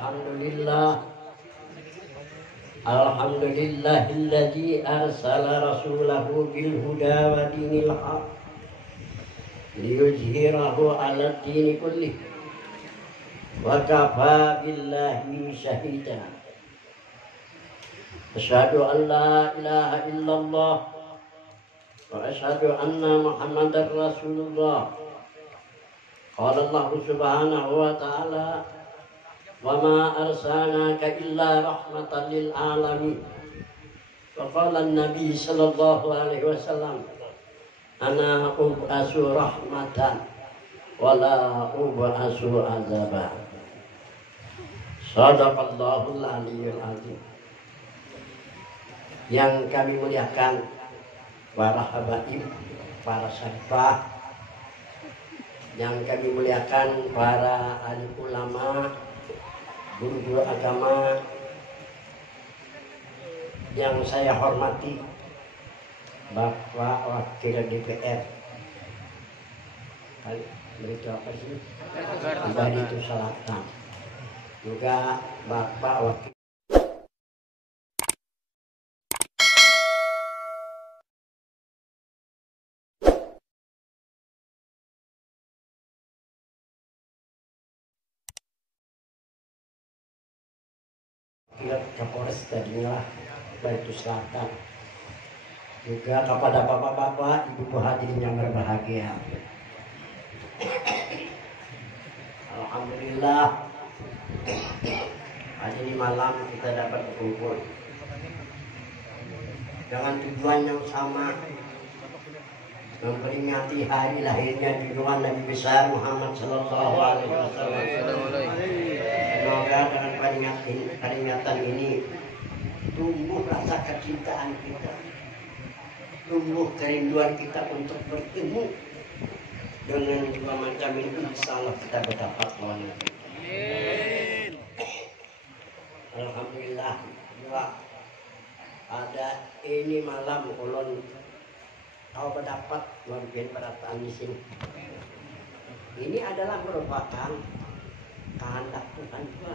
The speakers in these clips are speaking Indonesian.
Alhamdulillahilladzi arsala rasulahu bil huda wa dinil haq liyuzhirahu 'ala dini kullih wa kafa billahi syahida. Asyhadu an la ilaha illallah wa asyhadu anna Muhammadar Rasulullah. Qala Allah subhanahu wa ta'ala wa ma arsalnaka illa rahmatan lil alamin. Wa qala an-nabi sallallahu alaihi wasallam ana ub'asu rahmatan wa la ub'asu azaba. Shadaqallahul aliyyul azim. Yang kami muliakan para habaib, para sahabat, yang kami muliakan para alim ulama, guru-guru agama, yang saya hormati Bapak Wakil DPR begitu apa sih? Dari itu Selatan, juga Bapak Wakil Kapolres tadinya Baitu Selatan, juga kepada bapak-bapak, ibu hadirin yang berbahagia. Alhamdulillah, hari ini malam kita dapat berkumpul dengan tujuan yang sama, memperingati hari lahirnya junjungan Nabi besar Muhammad sallallahu alaihi wasallam. Semoga dengan peringatan ini tumbuh rasa kecintaan kita, tumbuh kerinduan kita untuk bertemu dengan dua macam ini. Insya Allah kita berdapat lawan Nabi. Alhamdulillah, ada ini malam ulun kau berdapat memimpin perataan di sini. Ini adalah merupakan kehendak Tuhan juga,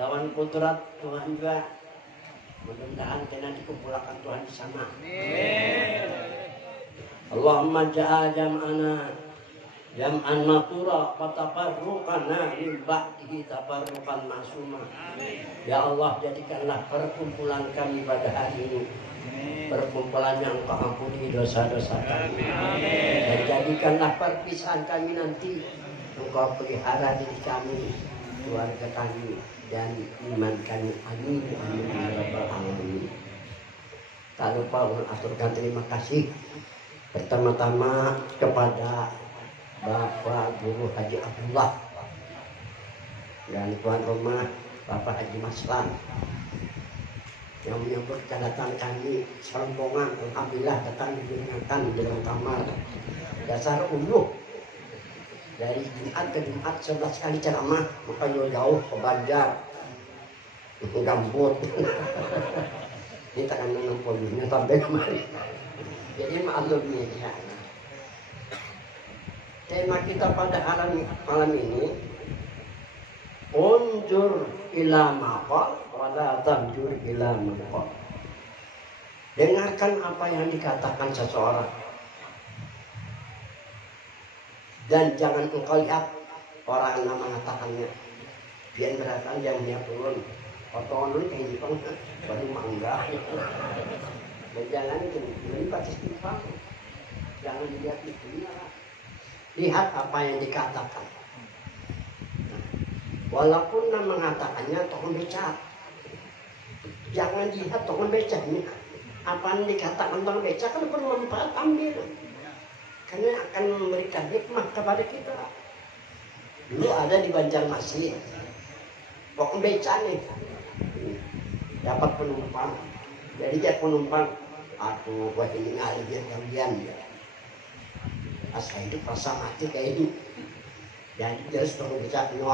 lawan kudrat Tuhan juga. Mudah-mudahan kena dikumpulkan Tuhan di sana. Allahumma ja'a jam'ana jam'an matura wa tafarruqana min ba'dihi tafarruqan ma'suma. Ya Allah, jadikanlah perkumpulan kami pada hari ini perkumpulan yang Kau ampuni dosa-dosa kami, dan jadikanlah perpisahan kami nanti Engkau pelihara diri kami, keluarga kami, dan iman kami. Amin, amin, ya rabbal alamin. Tak lupa mengaturkan terima kasih pertama-tama kepada Bapak Guru Haji Abdullah dan tuan rumah Bapak Haji Maslan yang menyambut kedatangan kami serombongan. Alhamdulillah datang digunakan di dalam kamar dasar umum. Dari Jumat ke Jumat 11 kali ceramah, maka jauh ke Banjar, Gambut. Ini tak akan menempelnya sampai kemari. Jadi maklum ya. Tema kita pada malam ini, unjur ila maqal wala tanjur ila maqal. Dengarkan apa yang dikatakan seseorang, dan jangan engkau lihat orang yang mengatakannya. Biar beratan yang dia turun potongan dulu kayak Jepang baru mangga. Dan jangan itu ini baca Jepang, jangan dilihat itu. Lihat apa yang dikatakan. Walaupun mengatakannya tokoh becak, jangan lihat tokoh becaknya. Apa yang dikatakan tokoh becak kan bermanfaat, ambil. Karena akan memberikan hikmah kepada kita. Dulu ada di Banjarmasin, pokok beca nih, dapat penumpang. Jadi dia penumpang, aduh, buat ini ngalir kalian ya. Asa hidup rasa mati kayak ini. Jadi dia harus pokok beca ini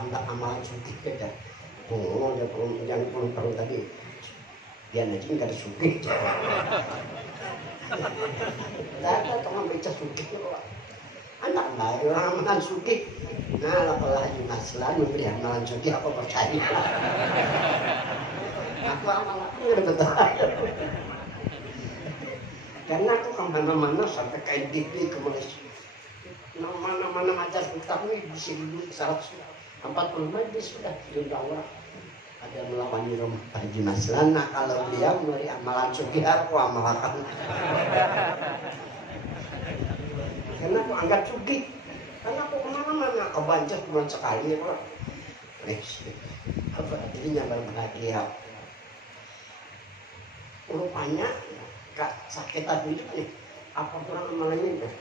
anda amalan suci kita. Ngomong yang penumpang tadi, dia nanti nggak ada suci. Tidak ada tukang beca suci kok. Anak baru amalan suki. Nah, kalau Haji Maslan memberi amalan suki aku percaya. Aku amalan aku udah betul. Karena aku kemana-mana sampai ke NDP ke Malaysia. Mana-mana ajar kitab ini bisa duduk 140 majlis sudah diundang orang. Ada melawan Haji Maslan. Nah kalau dia memberi amalan suki aku amalkan. Karena aku anggap suki. Karena aku kemana-mana ke Banjar bulan sekali ya Pak. Apa artinya berbahagia. Rupanya Kak sakit tadi nih, apa kurang amalannya nih?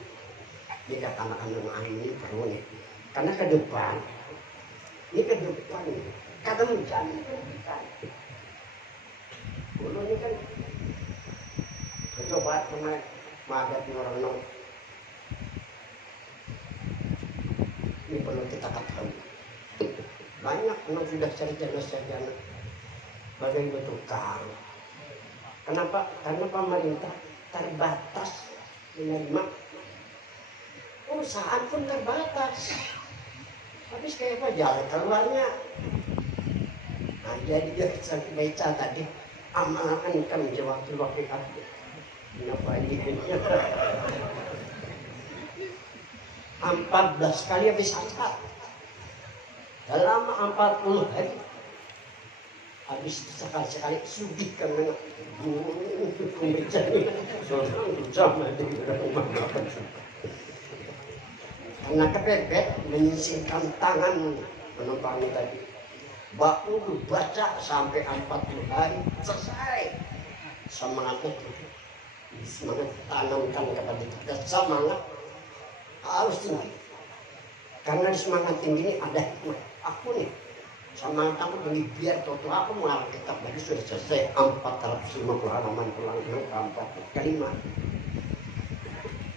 Dia kata anak-anak ini perlu nih, karena ke depan, ini ke depan nih, kata menjadi ke depan. Dulu ini kan, coba kemarin, madat orang nong. Ini perlu kita ketahui. Banyak yang sudah sarjana-sarjana, bagai bertukar. Kenapa? Karena pemerintah terbatas menerima perusahaan pun terbatas. Habis kayak apa jalan keluarnya? Nah, jadi dia baca tadi amalkan kan waktu aku. Kenapa ini? 14 kali habis angkat. Dalam 40 hari. Habis sekali-sekali sugih karena karena kepepet menyisihkan tangan penumpang tadi. Baku baca sampai 40 hari selesai. Semangat itu, semangat tanamkan kepada kita semangat harus tinggi. Karena di semangat tinggi ini ada hikmah. Aku nih. Sama kamu tinggi biar toto aku mengarang kitab lagi sudah selesai 450 halaman pulang 4 kalimat.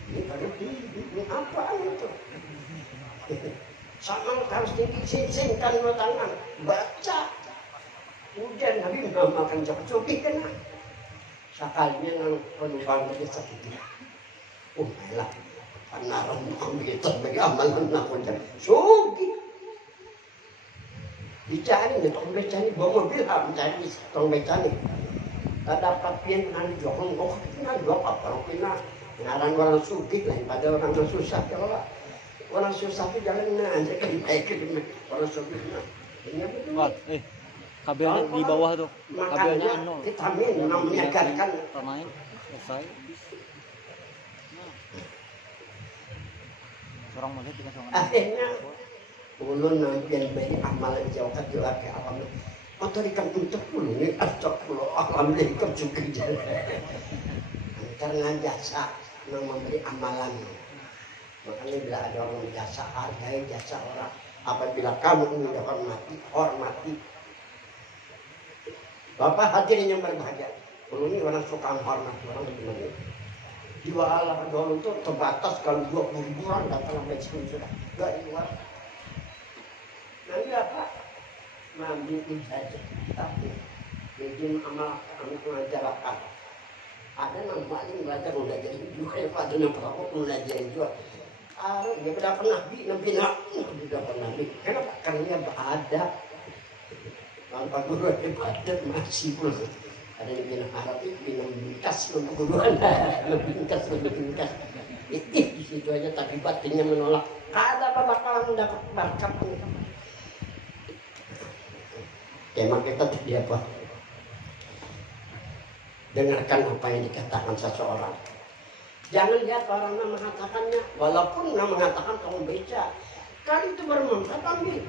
Ini baru ini apa itu? Sama harus tinggi singkan tangan baca. Udah Nabi makan cokok-cokok kena. Sekalinya nang penumpang itu sakit. Oh lah, panaran komputer bagi amalan aku jadi sugi. Dicari nih, tong becani bawa mobil mencari tong becani. Tak dapat pian nanti jokong kok kita jok apa orang pina ngarang orang sugih lain pada orang yang susah kalau orang susah itu jalan aja kan baik orang sugih nah. Ini betul. Kabelnya di bawah tuh. Kabelnya vitamin namanya kan pemain selesai. Seorang melihat dengan sangat. Akhirnya ulun nampian bayi amalan jauh ke alam. Atau ikan untuk puluh ini acok puluh alam ikut juga jalan. Karena jasa yang memberi amalan. Makanya bila ada orang jasa hargai jasa orang. Apabila kamu ingin dihormati, hormati. Bapak hadirin yang berbahagia. Ulun ini orang suka hormat orang gimana? Jiwa Allah dulu itu terbatas kalau 20 orang datang sampai sini sudah. Gak di luar. Nanti apa? Ngambil saja. Tapi bikin amal anak mengajarkan. Ada yang paling belajar udah jadi juga yang pada yang perokok belajar juga. Dia tidak pernah nabi tidak pernah nabi. Kenapa? Karena dia ada. Tanpa guru ada masih pun. Ada yang bilang Arab itu bilang bingkas keguruan, lebih bingkas. Di situ aja tapi batinnya menolak. Ada apa bakalan mendapat berkat. Emang kita tidak apa? Dengarkan apa yang dikatakan seseorang. Jangan lihat orang yang mengatakannya, walaupun yang mengatakan kamu beca. Kali itu bermanfaat ambil,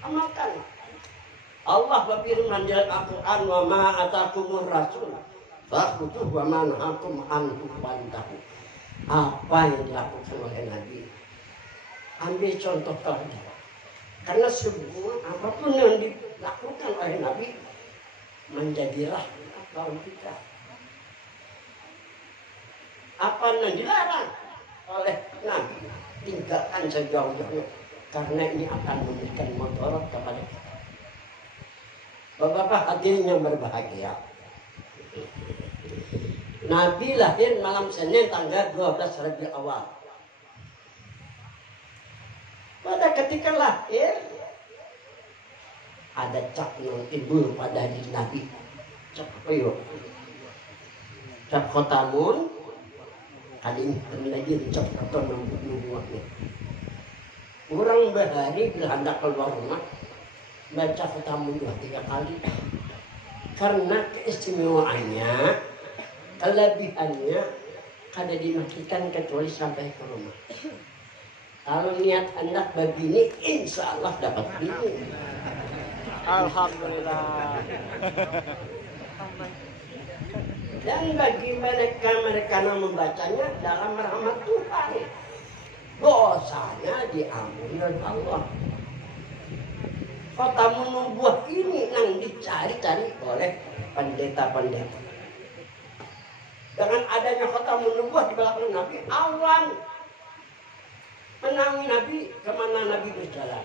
amalkan. Allah berfirman dalam Al-Quran, wa ma atakumur rasul fakhudhuhu wa ma nahakum anhu fantahu. Apa yang dilakukan oleh Nabi, ambil contoh teladan. Karena semua apapun yang dilakukan oleh Nabi menjadi rahmat bagi kita. Apa yang dilarang oleh Nabi tinggalkan sejauh-jauhnya, karena ini akan memberikan mudarat kepada kita. Bapak-bapak hadirin yang berbahagia, Nabi lahir malam Senin tanggal 12 Rabiul Awal. ketika lahir ada cap yang timbul pada diri Nabi. Cap apa yuk? Cap khotamun. Kali ini lagi cap khotamun nubuwahnya. Orang bahari bila hendak keluar rumah baca khotamun 2-3 kali. Karena keistimewaannya, kelebihannya kada dimakikan kecuali sampai ke rumah. Kalau niat hendak begini, insya Allah dapat bini. Alhamdulillah. Dan bagi mereka yang membacanya dalam rahmat Tuhan, dosanya diampuni oleh Allah. Khotamun nubuwah ini yang dicari-cari oleh pendeta-pendeta. Dengan adanya khotamun nubuwah di belakang Nabi, awan menangi Nabi kemana Nabi berjalan.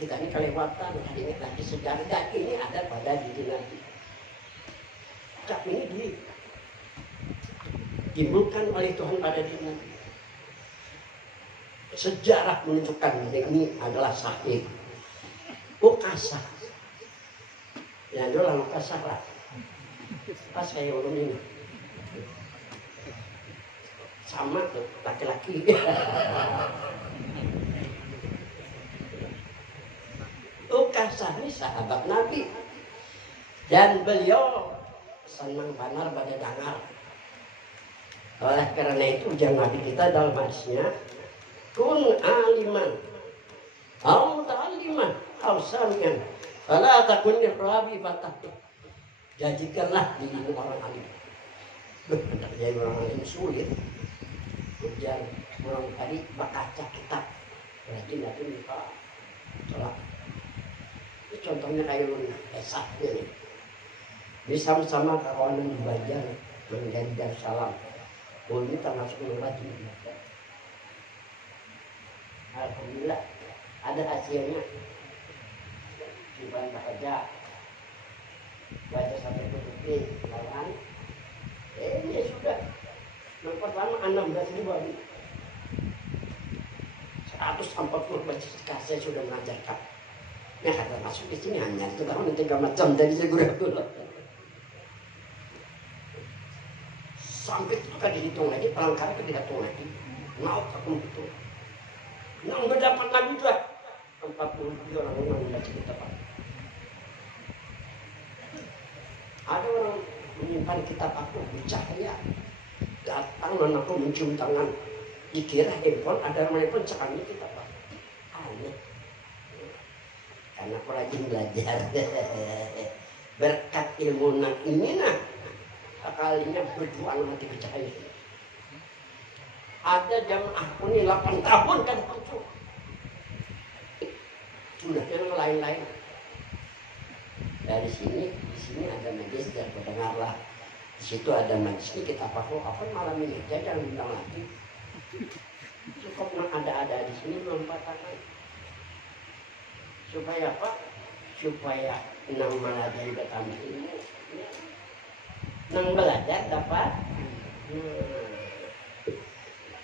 Kita ini kelewatan, tadi ini lagi sejarah, dan ini ada pada diri Nabi. Cap ini ditimbulkan oleh Tuhan pada diri Nabi. Sejarah menunjukkan ini adalah sahih. Ukasah. Ya, adalah ukasah lah. Pas kayak orang ini. Sama tuh, laki-laki. Ukasah ini sahabat Nabi. Dan beliau senang benar pada dengar. Oleh karena itu, ujian Nabi kita dalam hadisnya, kun aliman au muta'alliman au samian fala takun rabi fatah. Jadikanlah dirimu orang alim. Hendak jadi orang alim sulit. Ujian orang tadi baca kitab berarti nanti lupa sholat. Ini contohnya kayak esah ini. Bisa sama kawanan belajar menjadi Darussalam. Ini termasuk wajib belajar. Alhamdulillah ada hasilnya. Cuman baca sampai tutup kawan. Ini sudah yang pertama 16.000 hari. 140 baca saya sudah mengajarkan. Nah kata masuk di sini hanya itu kamu nanti gak macam dari saya guru. Sampai itu kan dihitung lagi, pelanggaran itu dihitung lagi. Mau aku itu. Yang berdapat lagi juga 40 orang yang membaca kitab. Ada orang menyimpan kitab aku bercahaya. Datang dan aku mencium tangan. Dikira handphone, ada orang pun cekangnya kitab aku. Aneh. Karena aku rajin belajar. Berkat ilmu ini nah. Kalinya berjuang mati percaya. Ada jamaah aku ini 8 tahun kan itu. Sudah yang lain-lain. Dari sini, di sini ada majlis dan pendengarlah. Di situ ada majlis ini kita apa malam ini aja jangan bilang lagi. Cukup ada di sini belum patahkan. Supaya apa? Supaya enam malam dari bertambah ilmu. Nang belajar dapat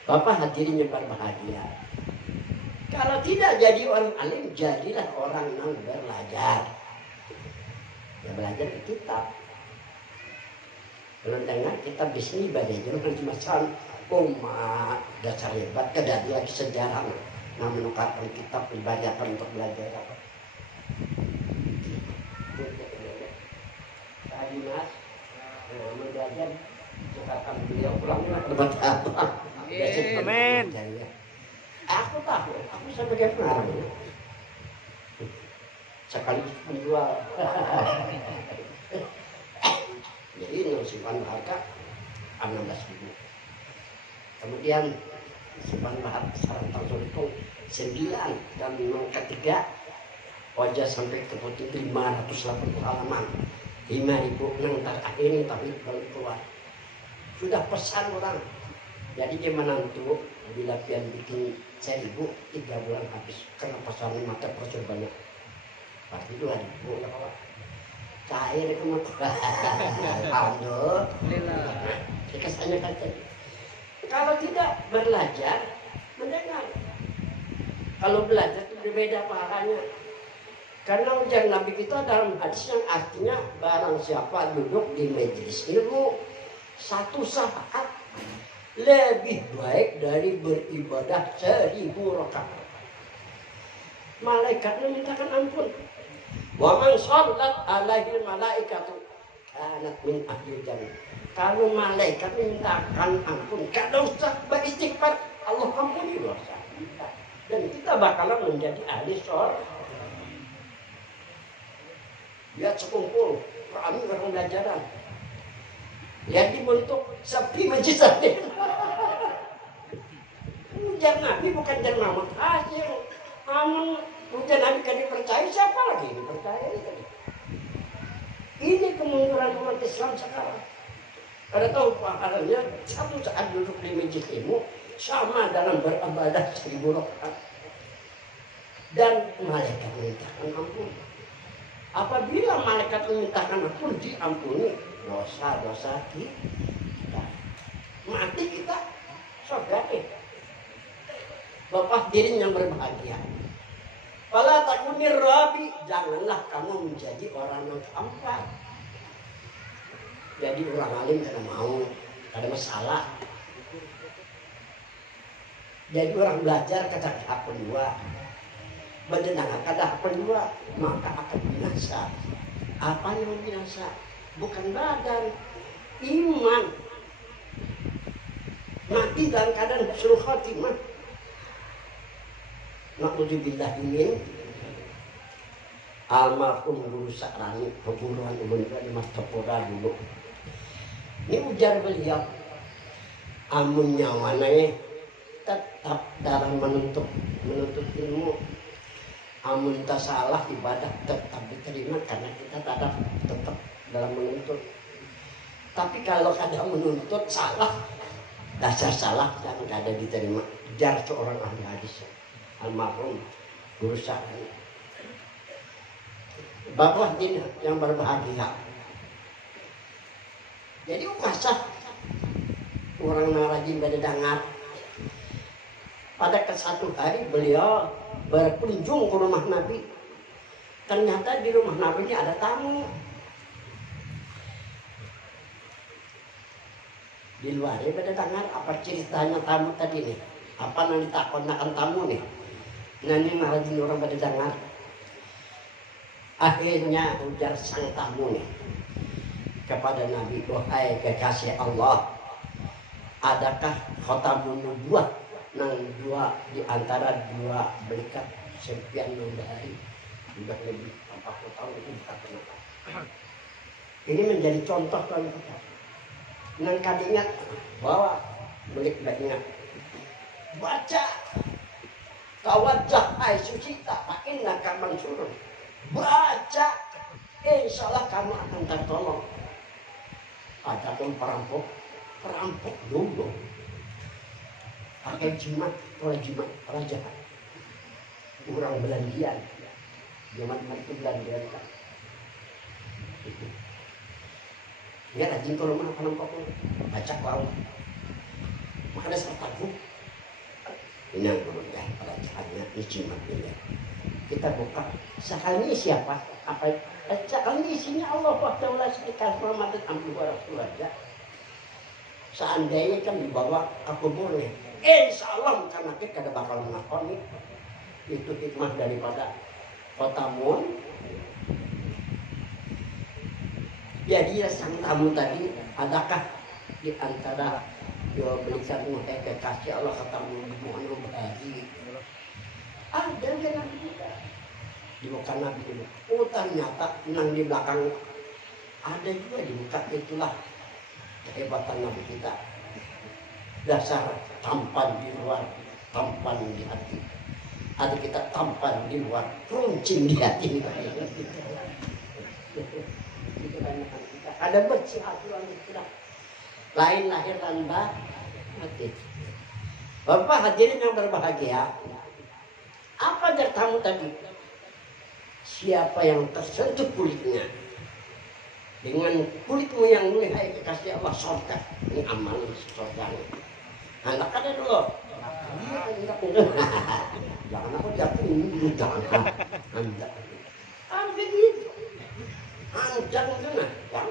Bapak hadirin yang berbahagia. Kalau tidak jadi orang alim, jadilah orang yang belajar. Ya belajar ke kitab. Kalau dengar kitab di sini belajar jangan cuma umat dasar hebat, kada lagi sejarah. Nah menukarkan kitab dibacakan untuk belajar apa? Tadi mas. Belajar cekatan beliau pulangnya dapat apa? Amin. Aku tahu, aku sebagai pengarang sekali menjual. Jadi simpan harga 16.000. Kemudian simpan bahan sarantang solipung 9 dan yang ketiga wajah sampai ke putih 580 halaman. 5.000 nang ini tapi baru keluar. Sudah pesan orang. Jadi dia menantu bila pian bikin 1.000 3 bulan habis karena pesannya mata proses banyak. Pasti 2.000 ya Pak. Cair ke mata. Alhamdulillah. Kesannya kata. Kalau tidak belajar mendengar Kalau belajar itu berbeda pahalanya. Karena ujar Nabi kita dalam hadis yang artinya barang siapa duduk di majelis ilmu satu saat lebih baik dari beribadah 1000 rakaat. Malaikat memintakan ampun. Wa man shallat alaihi malaikatu kanat min ahli jannah. Kalau malaikat memintakan ampun, kada usah beristighfar, Allah ampuni dosa kita. Dan kita bakalan menjadi ahli surga. Lihat sekumpul kami orang belajaran yang dibentuk sepi majisade. Ujar Nabi bukan jar Muhammad hasil. Namun ujar Nabi kan dipercaya, siapa lagi yang dipercaya ini? Ini kemunduran umat Islam sekarang. Ada tahu pahalanya satu saat duduk di majelis ilmu sama dalam beribadah 1000 rakaat. Dan malaikat mintakan ampun. Apabila malaikat memintakan ampun, diampuni dosa-dosa kita. Mati kita surga. Bapak diri yang berbahagia. Fala takunir rabi, janganlah kamu menjadi orang yang keempat. Jadi orang alim karena mau, ada masalah. Jadi orang belajar kata hak kedua. Berdengar kada kedua, maka akan binasa. Apa yang binasa? Bukan badan, iman. Mati dalam keadaan husnul khatimah. Na'udzubillah min almarhum Guru Sakrani perguruan umum di Mastopora dulu. Ini ujar beliau, amun nyawane tetap dalam menuntut ilmu. Amun tak salah ibadah tetap diterima karena kita tetap dalam menuntut. Tapi kalau kadang menuntut salah, dasar salah dan kada diterima. Jar seorang ahli hadis almarhum Guru Sakrani. Bapak ini yang berbahagia. Jadi ukasah orang narajin pada dengar. Pada satu hari beliau berkunjung ke rumah Nabi. Ternyata di rumah Nabi ini ada tamu. Di luar ini pada dengar apa ceritanya tamu tadi nih. Apa yang ditakonakan tamu nih. Nanti narajin orang pada dengar. Akhirnya ujar sang tamu nih kepada Nabi, wahai kekasih Allah, adakah khotamun nubuwah nang dua di antara dua berikat sekian hari sudah lebih 40 tahun itu bukan kenapa. Ini menjadi contoh bagi kita. Nang kadingat bahwa belik ingat baca kawajah ai susita inna kaman surun. Baca, insya Allah kamu akan tertolong. Adapun perampok dulu. Pakai jimat, raja. Orang belandian. Zaman itu belandian kan. Ya rajin kalau mana perampoknya. Baca kau. Maka ada sertaku. Ini yang ya, pelajarannya, ini jimat ini. Kita buka. Sekali siapa? Apa? Sekali isinya Allah Ta'ala sekitar Muhammad Abdul Rasulullah. Seandainya kan dibawa ke kuburnya, insya Allah karena kita ada bakal mengakoni. Itu hikmah daripada khotamun. Jadi sang tamu tadi, adakah di antara dua belikan kekasih Allah khotamun Muhammad berhaji? Ada yang Nabi juga. Di muka Nabi itu. Oh ternyata nang di belakang ada juga di muka. Itulah kehebatan Nabi kita. Dasar tampan di luar, tampan di hati. Ada kita tampan di luar, runcing di hati. Ada bersih hati kita. Lain lahir dan batin. Bapak hadirin yang berbahagia. Apa jar tamu tadi? Siapa yang tersentuh kulitnya dengan kulitmu yang lihai kekasih Allah surga. Ini amal surga. Anak ada dulu. Jangan aku jangan anda begitu anjang itu nah yang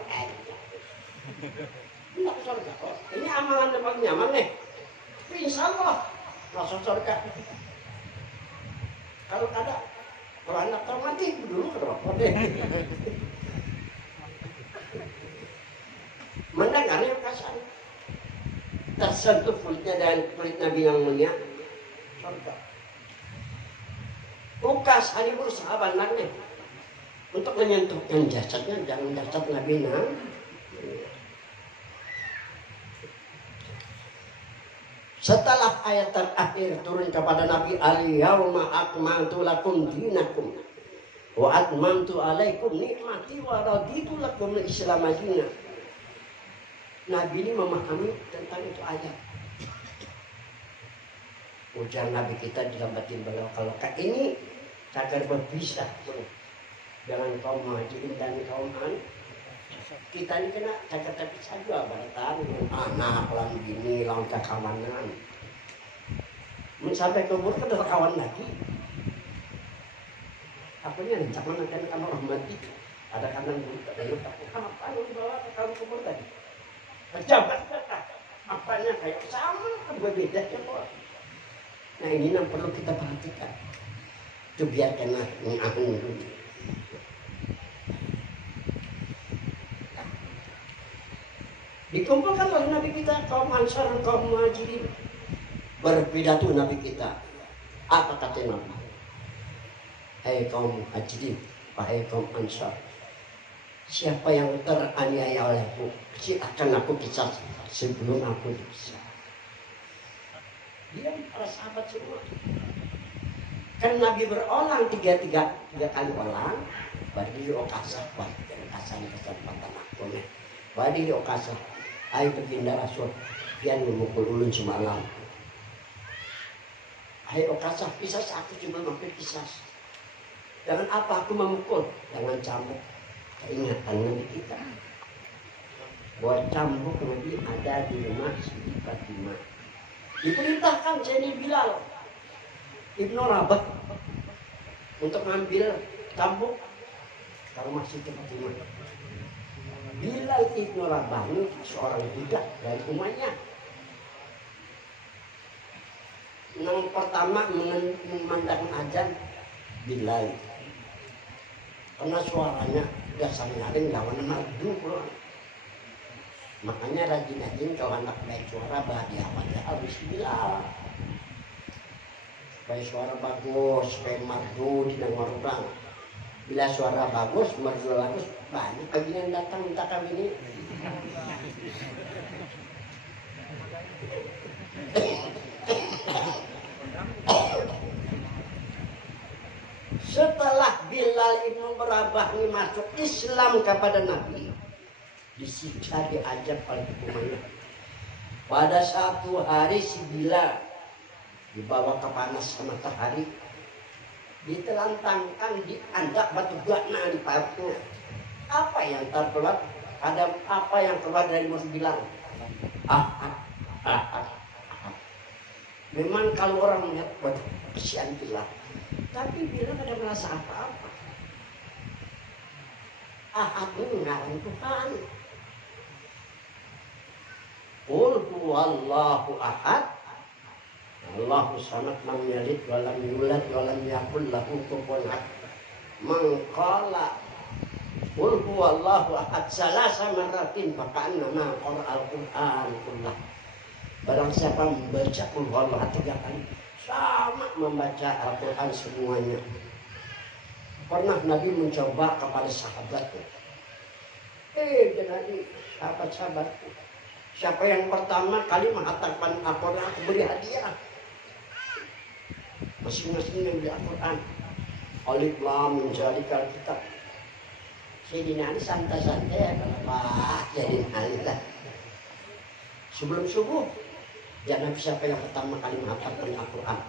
tidak surga. Ini amalan yang paling nyaman nih. Insya Allah masuk surga. Kalau ada kalau anak termati dulu kerokok deh. Mendengar yang kasar tersentuh kulitnya dan kulit Nabi yang mulia surga. Ukas hari berusaha banarnya untuk menyentuhkan jasadnya, jangan jasad Nabi Setelah ayat terakhir turun kepada Nabi, al-yauma akmaltu lakum dinakum wa atmamtu alaikum nikmati wa raditu lakum al-islam dinan. Nabi ini memahami tentang itu ayat. Ujar Nabi kita dalam batin beliau, kalau ini agar berpisah dengan kaum muhajirin dan kaum kita ini kena cacat terpisah juga baritan anak lawan gini lawan kekawanan sampai kubur ke kawan lagi akhirnya nih zaman akan kamu rahmati ada kanan buta dan lupa apa yang dibawa ke kaum kubur tadi pejabat apanya kayak sama berbeda ya. Nah ini yang perlu kita perhatikan itu biar kena mengaku. Dikumpulkan oleh Nabi kita kaum Ansar, kaum Muhajirin. Berpidato Nabi kita. Apa kata Nabi? Hai kaum Muhajirin, wahai kaum Ansar. Siapa yang teraniaya olehku, akan aku kisah sebelum aku bisa. Dia para sahabat semua. Kan Nabi berolang tiga kali olang. Badi okasah, okasah kesempatan aku nih. Badi okasah. Hai baginda Rasul, yang memukul ulun semalam. Hai okasah, bisa aku cuma mampir kisah. Dengan apa aku memukul? Dengan cambuk. Keingatan Nabi kita. Bahwa cambuk Nabi ada di rumah Siti Fatimah. Diperintahkan Sayyidina Bilal Ibnu Rabah untuk mengambil cambuk ke rumah Siti Fatimah. Bilal Ibnu Rabah ini seorang budak dari Umayyah. Yang pertama memandang azan Bilal. Karena suaranya biasa nyaring lawan merdu. Makanya rajin-rajin kalau anak baik suara bahagia pada habis Bilal. Supaya suara bagus, supaya merdu didengar orang. Bila suara bagus, merdu bagus, banyak lagi yang datang minta kami ini. Setelah Bilal Ibnu Rabah ini masuk Islam kepada Nabi, disiksa diajak oleh Umayyah. Pada satu hari si Bilal dibawa ke panas matahari, ditelantangkan, dianggap batu gana di parutnya. Apa yang terkeluar? Ada apa yang keluar dari mulut Bilal? Memang kalau orang melihat batu kesian Bilal, tapi Bilal tidak merasa apa-apa. Itu ngarang Tuhan. Qul huwallahu ahad, Allahu samad, lam yalid wa lam yulad wa lam yakul lahu kufuwan ahad. Man qala qul huwallahu ahad salasa marratin faka'annama qara'al Qur'an kullah. Barang siapa membaca qul huwallahu ahad 3 kali, sama membaca Al-Qur'an semuanya. Pernah Nabi mencoba kepada sahabatnya. Jadi sahabat-sahabatku, siapa yang pertama kali mengatakan Al-Qur'an, aku beri hadiah. Masing-masing yang beli Al-Qur'an. Alif lam mim zalikal kitab. Sayyidina Ali santai-santai kalau jadi Ali lah. Sebelum subuh, ya Nabi siapa yang pertama kali mengatakan Al-Qur'an.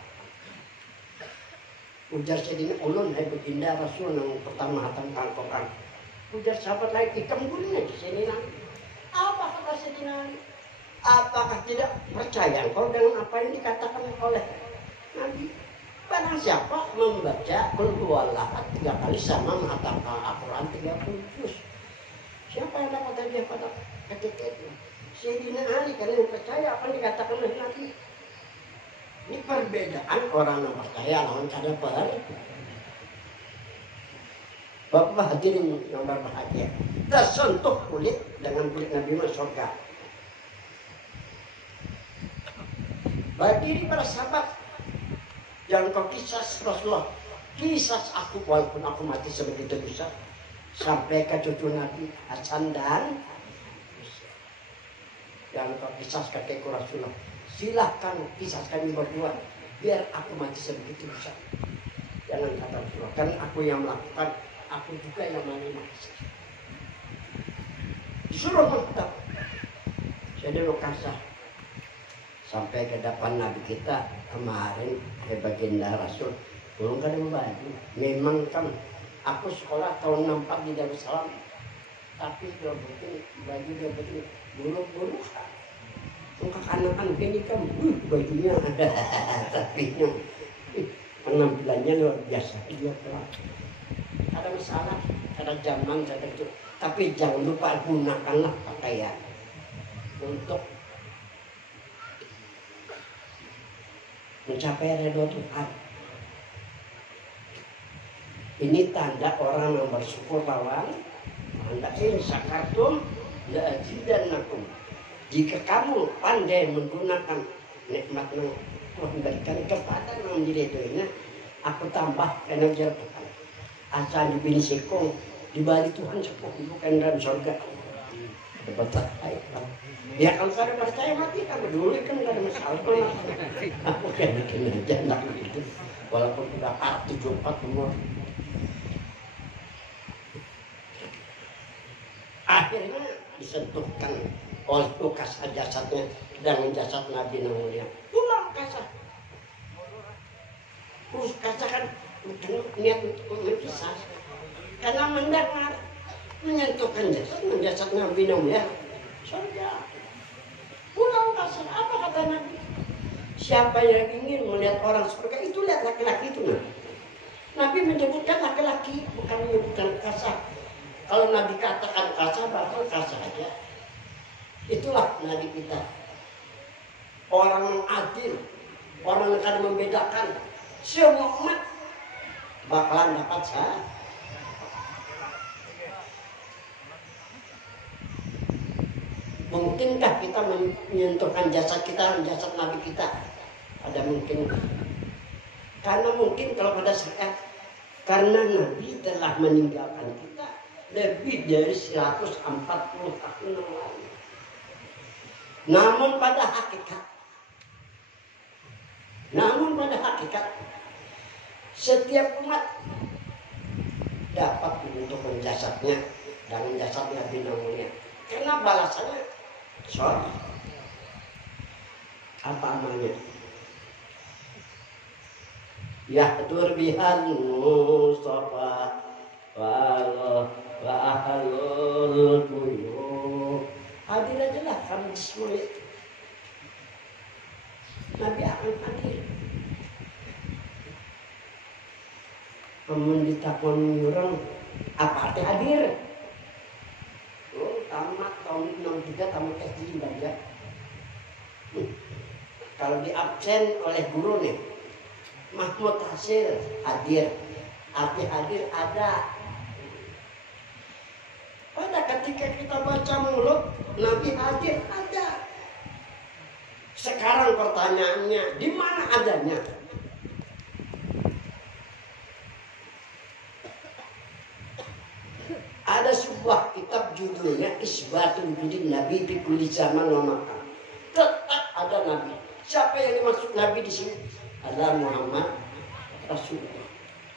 Ujar Sayyidina ulun, hai baginda Rasul yang pertama mengatakan Al-Qur'an. Ujar sahabat lain, ikam gulinya di sini nanti. Apa kata Sayyidina Ali? Apakah tidak percaya engkau dengan apa yang dikatakan oleh Nabi? Barang siapa membaca Qul huwallahu 3 kali sama menghafal Al-Quran 30 juz. Siapa yang dapat hadiah pada ketika itu? Sayyidina Ali, karena yang percaya apa yang dikatakan oleh Nabi. Ini perbedaan orang yang percaya lawan kada percaya. Bapak hadirin yang berbahagia, tersentuh kulit dengan kulit Nabi Muhammad surga. Bagi para sahabat yang kau kisah Rasulullah, kisah aku walaupun aku mati sebegitu besar, sampai ke cucu Nabi Hasan dan yang kau kisah kakekku Rasulullah, silahkan kisah kami berdua, biar aku mati sebegitu besar. Jangan kata Rasulullah, kan aku yang melakukan, aku juga yang menerima kisah. Disuruh menghadap, saya dulu kasah sampai ke depan Nabi kita kemarin ke baginda Rasul, belum ada baju. Memang kan aku sekolah tahun 64 di Darussalam, tapi dia bikin baju dia bikin buruk-buruk. Muka anak-anak ini kan bajunya tapi penampilannya luar biasa. Dia telah ada masalah, ada zaman, ada itu. Tapi jangan lupa gunakanlah pakaian untuk mencapai ridho Tuhan. Ini tanda orang yang bersyukur lawan tanda in syakartum la azidannakum. Jika kamu pandai menggunakan nikmat yang Tuhan berikan kepada yang diridhoinya, aku tambah energi Tuhan. Asal di binsikong di balik Tuhan sepuh bukan dalam surga. Betul. Ya kalau saya percaya mati kamu dulu kan gak ada masalah. Aku kayak bikin aja gitu. Walaupun udah 74 umur. Akhirnya disentuhkan oleh bekas jasadnya dengan jasad Nabi Muhammad. Pulang kasah. Terus kasah kan niat untuk mengisah. Karena mendengar menyentuhkan jasad Nabi Muhammad. Surga. Pulang kasar, apa kata Nabi? Siapa yang ingin melihat orang surga itu lihat laki-laki itu. Nabi menyebutkan laki-laki, bukan menyebutkan kasar. Kalau Nabi katakan kasar, bakal kasar aja. Itulah Nabi kita. Orang yang adil, orang yang akan membedakan semua umat bakalan dapat sah. Mungkinkah kita menyentuhkan jasad kita, jasad Nabi kita? Ada mungkin. Karena mungkin kalau pada saat karena Nabi telah meninggalkan kita lebih dari 140 tahun yang lalu. Namun pada hakikat setiap umat dapat menentukan jasadnya dengan jasad Nabi Muhammad. Karena balasannya surga. Apa amalnya? Yahdur bihal Mustafa wa ahlul buyut. Hadir aja lah kamu semuanya. Nabi akan hadir. Namun ditakon orang apa arti hadir? Tamat tahun 63 tamat SD belajar. Kalau di absen oleh guru nih, Mahmud hasil hadir, arti hadir ada. Pada ketika kita baca mulut Nabi hadir ada. Sekarang pertanyaannya, di mana adanya? Ada sebuah kitab judulnya Isbatul Wujudin Nabi fi kulli zaman wa makan. Tetap ada Nabi. Siapa yang dimaksud Nabi di sini? Adalah Muhammad Rasulullah.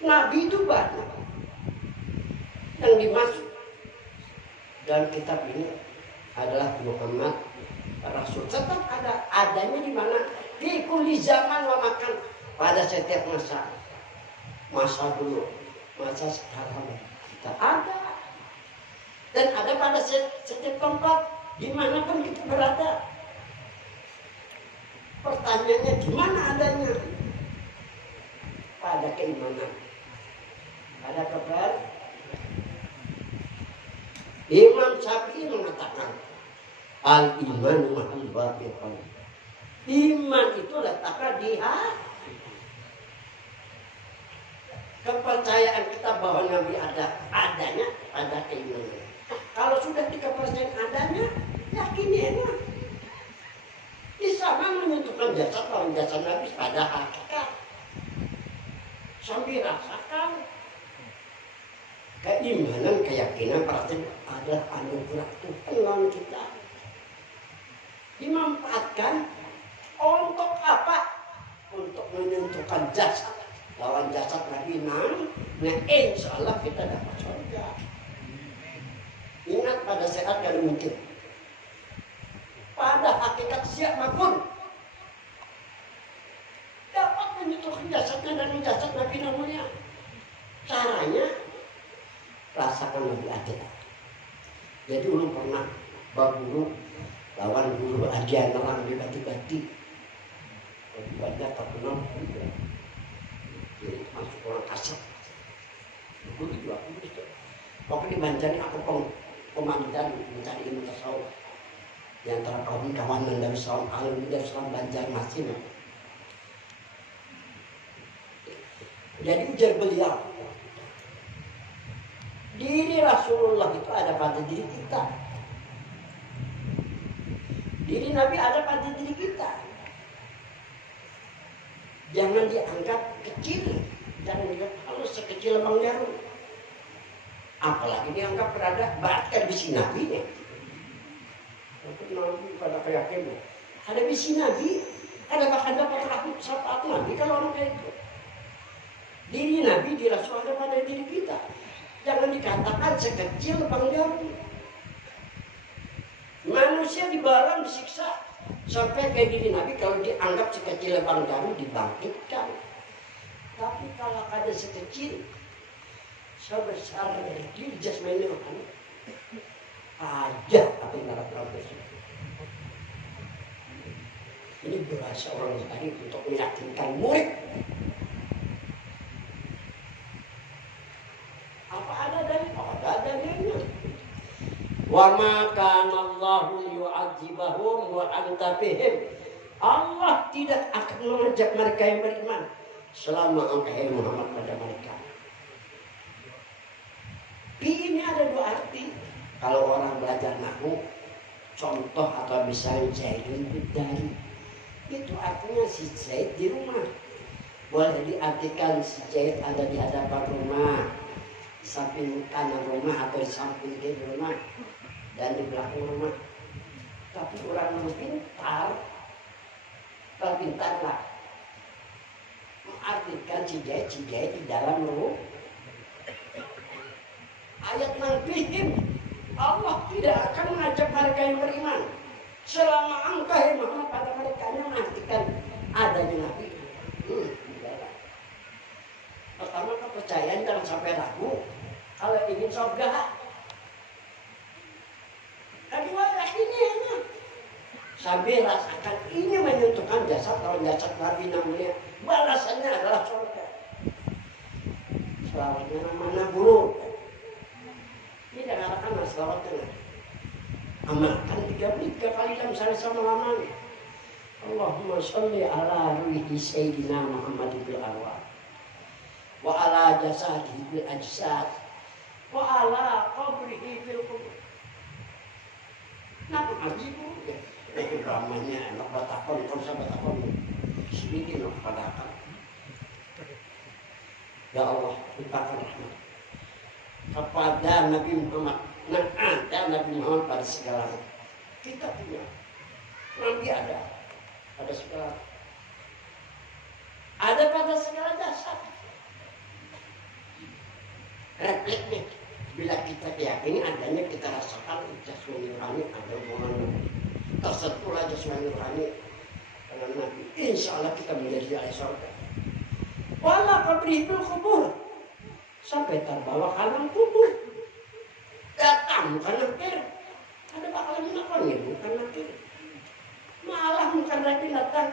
Nabi itu banyak yang dimaksud dalam kitab ini adalah Muhammad Rasul. Tetap adanya di mana? Fi kulli zaman wa makan. Pada setiap masa. Masa dulu, masa sekarang kita ada. Dan ada pada setiap tempat dimanapun kita berada. Pertanyaannya di mana adanya? pada keimanan. Ada kabar? Imam Syafi'i mengatakan al-iman mahal biqal. Iman itu letaknya di hati. Kepercayaan kita bahwa Nabi adanya pada keimanan. Kalau sudah dikepercayaan adanya, yakininya. Di sana menentukan jasad lawan jasad Nabi pada hakikat. Sambil rasakan keimanan, keyakinan berarti ada anugerah Tuhan lawan kita. Dimanfaatkan untuk apa? Untuk menentukan jasad lawan jasad Nabi. Nah, insya Allah kita dapat surga. Ingat pada saat kalau mungkin pada hakikat siapa pun dapat menyentuh jasadnya dan jasad Nabi namanya. Caranya rasakan lebih adil. Jadi dulu pernah baguru lawan guru ajian orang di bati-bati. Bati-bati terkenal juga. Jadi masuk orang kasar. Guru juga aku bisa. Pokoknya dibanjari aku komandan mencari ilmu tasawuf. Di antara kawan-kawan dari Salam Alim dari Salam Banjarmasin. Jadi ujar beliau, diri Rasulullah itu ada pada diri kita. Diri Nabi ada pada diri kita. Jangan dianggap kecil, jangan dianggap halus sekecil lubang jarum. Apalagi dianggap berada bahkan bisi Nabi-nya. Nabi pada keyakinan. Ada bisi Nabi, ada bahkan dapat rahmat syafaat Nabi kalau orang kayak itu. Diri Nabi di Rasul ada pada diri kita. Jangan dikatakan sekecil lubang jarum. Manusia dibalang, disiksa sampai kayak diri Nabi kalau dianggap sekecil lubang jarum dibangkitkan. Tapi kalau ada sekecil sebesar dari jasmani rohani aja apa yang dapat tersebut. Ini berasa orang tadi untuk meyakinkan murid. Apa ada dari? Ada dalilnya. Wa ma kana Allahu yu'adzibahum wa anta fihim. Allah tidak akan mengajak mereka yang beriman selama engkau Muhammad pada mereka. Ini ada dua arti. Kalau orang belajar nahwu, contoh atau misalnya Zaidun bidari, itu artinya si Zaid di rumah. Boleh diartikan si Zaid ada di hadapan rumah, di samping kanan rumah atau di samping kiri rumah, dan di belakang rumah. Tapi orang yang pintar, kalau pintarlah mengartikan si Zaid di dalam rumah. Ayat Nabi, Allah tidak akan mengajak mereka yang beriman selama engkau yang Muhammad pada mereka yang mengartikan adanya Nabi. Pertama kepercayaan jangan sampai ragu kalau ingin surga. Kedua yakinnya sambil rasakan ini menyentuhkan jasad kalau jasad Nabi namanya balasannya adalah surga. Selawatnya mana buruk. Ini dikatakan selawatnya. Amalkan 3 kali dalam sehari sama lamanya. Allahumma sholli ala ruhi Sayyidina Muhammad bil arwah wa ala jasadihi bil ajsad wa ala qabrihi bil qubur. Nah, ajibu ya. Itu ramanya enak batakon, kalau saya batakon sedikit enak batakon. Ya Allah, limpahkan rahmat kepada Nabi Muhammad, yang ada Nabi Muhammad pada segala. Kita punya Nabi ada pada segala, ada pada segala jasad. Refleksnya bila kita yakini adanya, kita rasakan jasmani rohani ada hubungan, tersentuhlah jasmani rohani dengan Nabi. Insya Allah kita menjadi ahli surga. Wala qabri bil kubur, sampai terbawa kalang kubur. Datang bukan nakir, ada bakalan menakoni bukan nakir. Malah bukan lagi datang,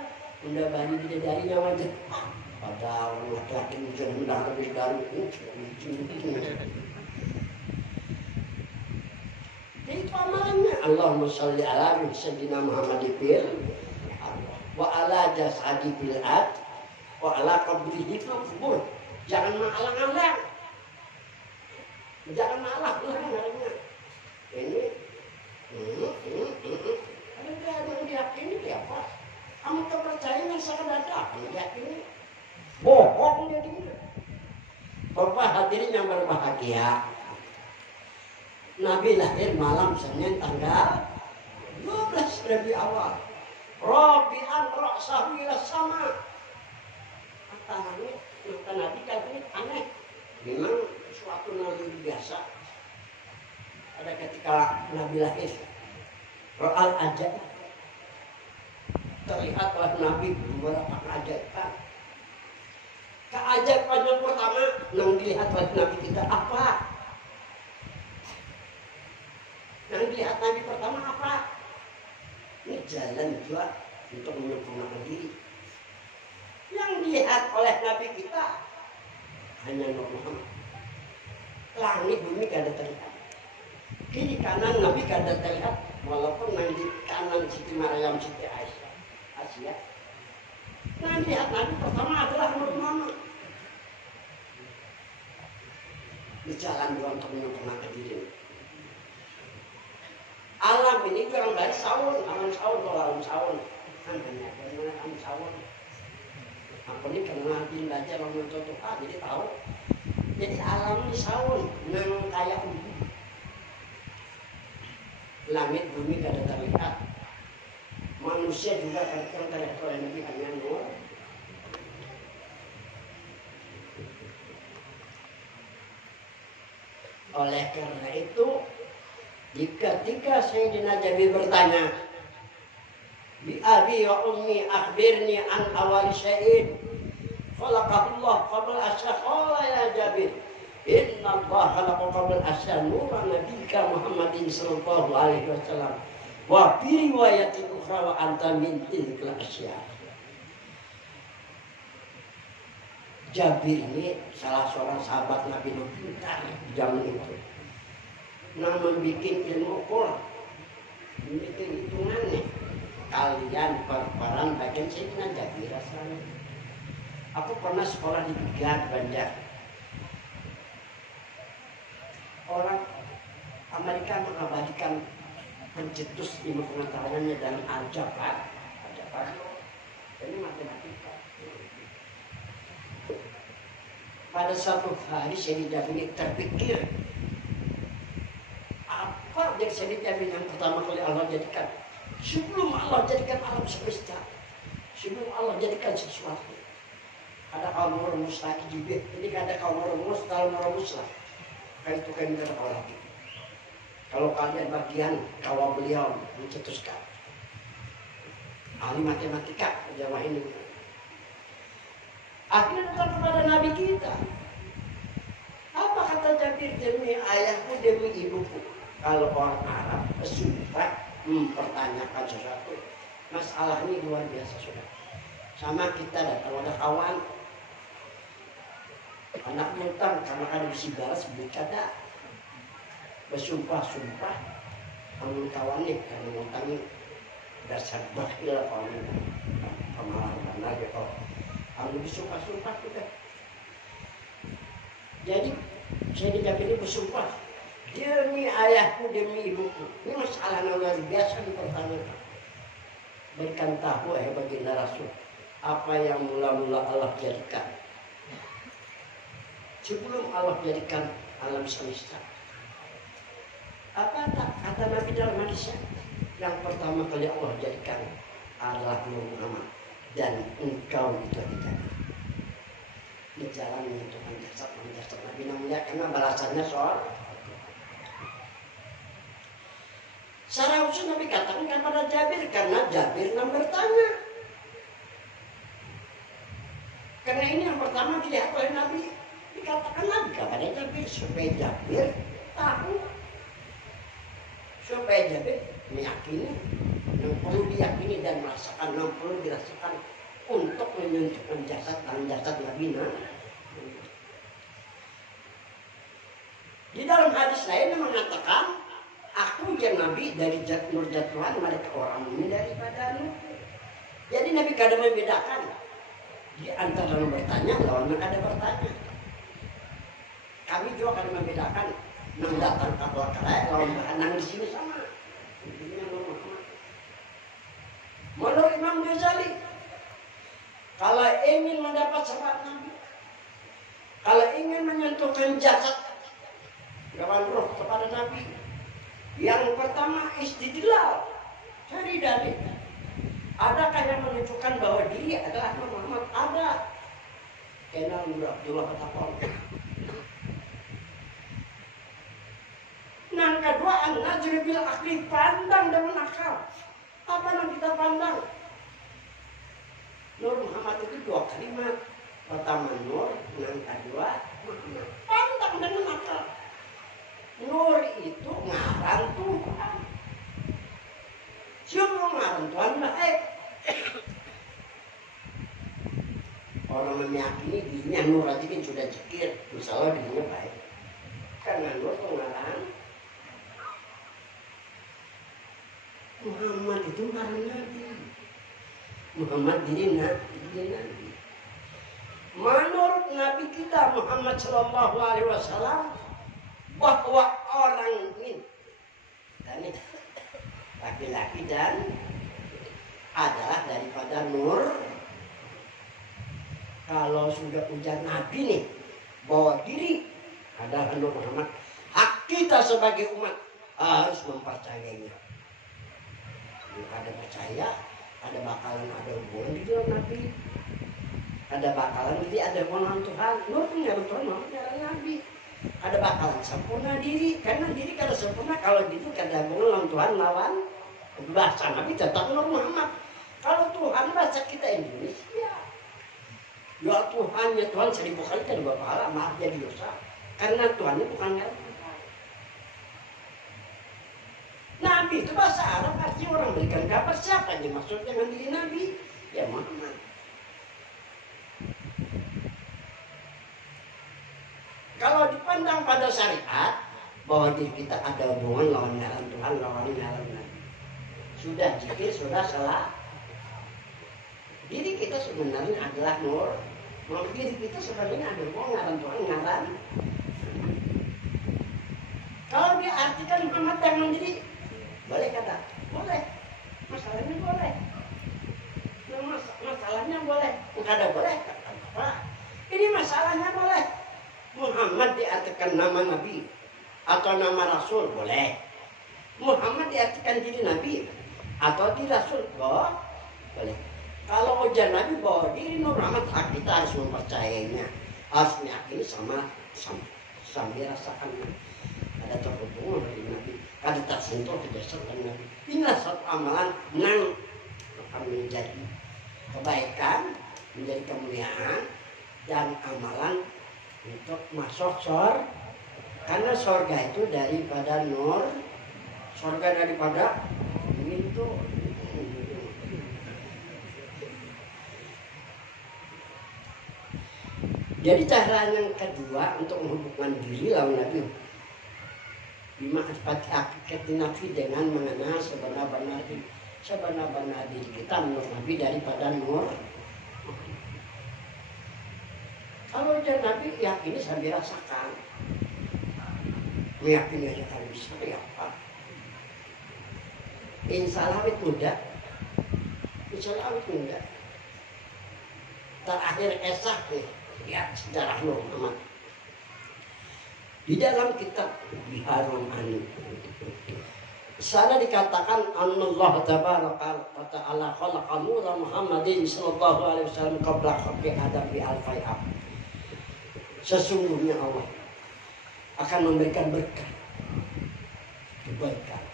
udah bani bidadari wajah. Pada orang laki-laki menjadi lebih dari itu amalannya. Allahumma sholli ala sayyidina Muhammad wa ala jasadi bil ad wa ala qabrihi fil qubur. Jangan malang-alang. Jangan malang-alang. Ini ada yang diyakini apa? Kamu kepercayaan saya ada diyakini. Bohong jadinya. Bapak hadirin yang berbahagia, Nabi lahir malam Senin tanggal 12 Rabiul Awal. Rabi'an ra'sahu ila sama. Mata Nabi katanya aneh. Memang suatu Nabi biasa. Ada ketika Nabi lahir, Ra'al ajaib. Terlihat oleh Nabi beberapa keajaiban. Keajaiban yang pertama yang dilihat oleh Nabi kita apa? Yang dilihat Nabi pertama apa? Ini jalan juga untuk menyempurnakan diri. Yang dilihat oleh Nabi kita hanya Nur Muhammad. Langit bumi gak ada terlihat. Kiri kanan Nabi gak ada terlihat. Walaupun yang di kanan Siti Maryam, Siti Aisyah, Asia. Yang dilihat Nabi pertama adalah Nur Muhammad. Di jalan juga untuk menyempurnakan diri. Alam ini orang dari sawun, alam sawun. Kan banyak bagaimana alam sawun. Aku ini karena belajar orang mencontoh jadi tahu. Jadi alam ini sawun, yang kayak bumi. Langit bumi gak ada terlihat. Manusia juga kadang terlihat oleh Nabi hanya nur. Oleh karena itu, ketika Sayyidina Jabir bertanya, bi abi wa ummi akhbirni an awali syai'in khalaqahullah qabla asya qala ya Jabir inna Allah khalaqa qabla asya nura nabiyika Muhammadin sallallahu alaihi wasallam wa fi riwayatin ukhra wa anta min tilkal asya. Jabir ini salah seorang sahabat Nabi yang pintar di zaman itu. Nah, membuat ilmu Quran, membuat hitungannya. Kalian perparan bagian Sayyidina Jabir rasanya. Aku pernah sekolah di Bigan, Banjar. Orang Amerika mengabadikan pencetus ilmu pengetahuannya dalam aljabar. Ini matematika. Pada suatu hari Sayyidina Jabir terpikir, apa yang Sayyidina Jabir yang pertama kali Allah jadikan? Sebelum Allah jadikan alam semesta, sebelum Allah jadikan sesuatu, ada kaum rumus lagi juga. Jadi ada kaum rumus, kaum rumus lah. Kan itu kan kita tahu lagi. Kalau kalian bagian kawan beliau mencetuskan ahli matematika Jawa ini. Akhirnya bukan kepada Nabi kita. Apa kata Jabir, demi ayahku, demi ibuku. Kalau orang Arab sudah mempertanyakan sesuatu, masalah ini luar biasa sudah. Sama kita dan kalau ada kawan, anak ngutang karena ada mesti balas bercanda, bersumpah-sumpah, kamu kawannya karena ngutangnya dasar bakhil kawan kemarin aja kok. Kalau bersumpah-sumpah kita. Jadi saya Jabir ini bersumpah demi ayahku, demi ibuku. Ini masalah yang luar biasa dipertanyakan. Berikan tahu baginda Rasul apa yang mula-mula Allah jadikan. Sebelum Allah jadikan alam semesta. Apa kata Nabi dalam hadisnya? Yang pertama kali Allah jadikan adalah Nur Muhammad. Dan engkau dijadikan. Ini jalan menentukan jasad Nabi namanya karena balasannya soal. Secara khusus Nabi katakan kepada Jabir karena Jabir yang bertanya. Karena ini yang pertama dilihat oleh Nabi. Dikatakan Nabi kepada Jabir supaya Jabir tahu, supaya Jabir meyakini yang perlu diyakini dan merasakan, yang perlu dirasakan untuk menyentuhkan jasad Nabi. Di dalam hadis lain mengatakan, aku yang Nabi dari nur Tuhan, mereka orang ini daripada Nuh. Jadi Nabi kadang membedakan di antara yang bertanya lawan yang ada bertanya. Kami juga kadang membedakan nang datang ke belakang lawan nang di sini sama. Menurut Imam Ghazali, kalau ingin mendapat syafaat Nabi, kalau ingin menyentuhkan jasad lawan roh kepada Nabi, yang pertama istidlal, cari dalil. Adakah yang menunjukkan bahwa diri adalah Muhammad? Ada. Kenal Nur Abdullah Patapol. Yang kedua, an-najr bil akli, pandang dengan akal. Apa yang kita pandang? Nur Muhammad itu dua kalimat. Pertama Nur, yang kedua Muhammad. Pandang dengan akal. Nur itu ngaran Tuhan. Siapa ngaran Tuhan baik? Orang meyakini dirinya Nur aja kan sudah zikir, misalnya dirinya baik. Karena Nur pengarang Muhammad itu ngaran Nabi. Muhammad diri Nabi. Menurut Nabi kita Muhammad Sallallahu Alaihi Wasallam, bahwa orang ini laki-laki dan adalah daripada Nur. Kalau sudah ujar Nabi nih bahwa diri adalah Nur Muhammad, hak kita sebagai umat harus mempercayainya. Ada percaya, ada bakalan ada hubungan di dalam Nabi, ada bakalan jadi ada hubungan Tuhan. Nur punya Tuhan, punya Nabi. Ada bakalan sempurna diri, karena diri kalau sempurna, kalau diri kada hubungan Tuhan lawan bahasa Nabi tetap Nur Muhammad. Kalau Tuhan bahasa kita Indonesia, ya Tuhan, ya Tuhan 1000 kali kan dua pahala, maaf jadi dosa. Karena Tuhan itu bukan ngaran Tuhan. Nabi itu bahasa Arab, artinya orang berikan kabar. Siapa yang maksud dengan diri Nabi? Ya Muhammad. Kalau dipandang pada syariat bahwa diri kita ada hubungan lawan ngaran Tuhan, lawan ngaran Nabi, sudah zikir, sudah salah. Diri kita sebenarnya adalah Nur. Diri kita sebenarnya ada hubungan ngaran Tuhan, ngaran. Kalau diartikan Muhammad yang diri, boleh kata? Boleh. Masalahnya boleh. Masalahnya boleh. Kada boleh. Apa? Ini masalahnya boleh. Muhammad diartikan nama Nabi atau nama Rasul, boleh. Muhammad diartikan diri Nabi atau diri Rasul, boleh. Kalau ujar Nabi bahwa diri Nur Muhammad, kita harus mempercayainya, harus meyakini sambil rasakan ada terhubung dengan Nabi, ada tersentuh berdasarkan Nabi. Inilah satu amalan yang akan menjadi kebaikan, menjadi kemuliaan, dan amalan untuk masuk surga. Karena surga itu daripada nur, surga daripada itu. Jadi cara yang kedua untuk menghubungkan diri lawan Nabi, bima asbati hakikati Nabi, dengan mengenal sebenar-benar diri kita menurut Nabi daripada nur. Kalau ujar Nabi, yakini sambil rasakan. Meyakini aja kalau bisa, ya apa? Insya Allah awet muda. Insya Allah awet muda. Terakhir esah nih, lihat sejarah Nur Muhammad. Di dalam kitab Biharul Ani, sana dikatakan Allah Ta'ala khalaqa Nur Muhammadin sallallahu alaihi wasallam qabla khalqi Adam bi alfi am. Sesungguhnya Allah akan memberikan berkah, kebaikan,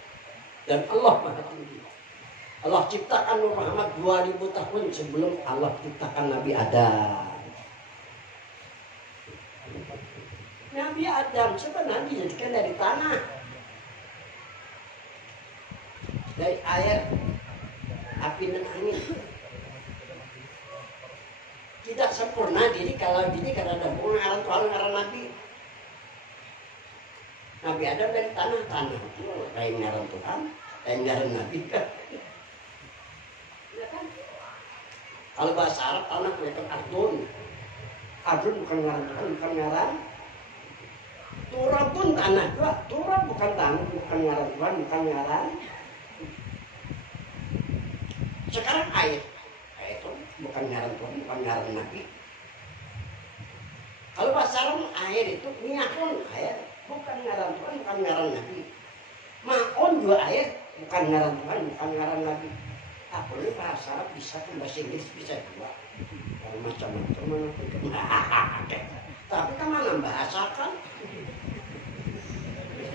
dan Allah Maha Tinggi. Allah ciptakan Nur Muhammad 2000 tahun sebelum Allah ciptakan Nabi Adam. Nabi Adam sebenarnya dijadikan dari tanah, dari air, api dan angin. tidak sempurna diri kalau diri karena ada ngaran Tuhan ngaran Nabi. Nabi Adam dari tanah itu lain ngaran Tuhan, lain ngaran Nabi. Ya kan? Kalau bahasa Arab tanah itu Ardun. Ardun bukan ngaran Tuhan, bukan ngaran. Turab pun tanah juga. Turab bukan tanah, bukan ngaran Tuhan, bukan ngaran. Sekarang air itu bukan ngaran Tuhan, bukan ngaran Nabi. Kalau bahasa Arab air itu nyakun air, bukan ngaran Tuhan, bukan ngaran Nabi. Maon juga air, bukan ngaran Tuhan, bukan ngaran Nabi. Aku ini bahasa Arab bisa, bahasa Inggris bisa juga. Kalau macam-macam mana pun. Tapi kemana bahasakan?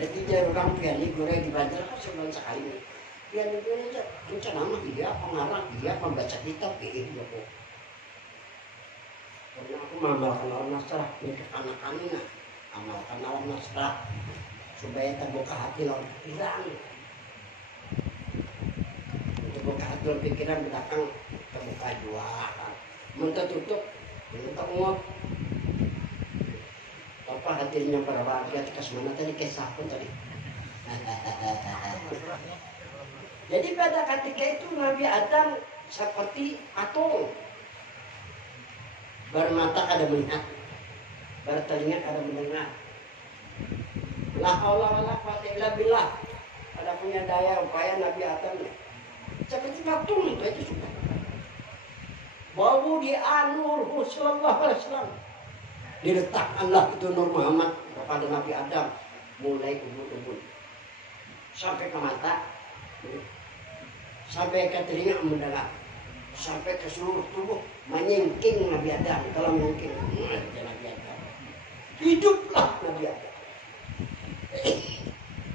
Jadi dia orang piani goreng di Banjar kan sebulan sekali. Piani goreng aja, rencana mah dia pengarang, dia membaca kitab gitu kok. Karena aku mengamalkan orang Nasrah, untuk anak-anaknya, amalkan orang Nasrah supaya terbuka hati lawan pikiran. Untuk buka hati lawan pikiran belakang terbuka dua kan. Mentah tutup, mentah nguap. Apa hatinya berbahagia kekas mana tadi kisah pun tadi. Jadi pada ketika itu Nabi Adam seperti patung. Bermata ada melihat, bertelinga ada mendengar. La haula wala quwwata illa billah. Ada punya daya upaya Nabi Adam seperti patung itu sudah. Bau di Nur sallallahu alaihi wasallam. Diletakkanlah itu Nur Muhammad kepada Nabi Adam mulai ubun-ubun sampai ke mata, sampai ke telinga mendengar, sampai ke seluruh tubuh menyingking Nabi Adam. Kalau menyingking Nabi Adam, hiduplah Nabi Adam.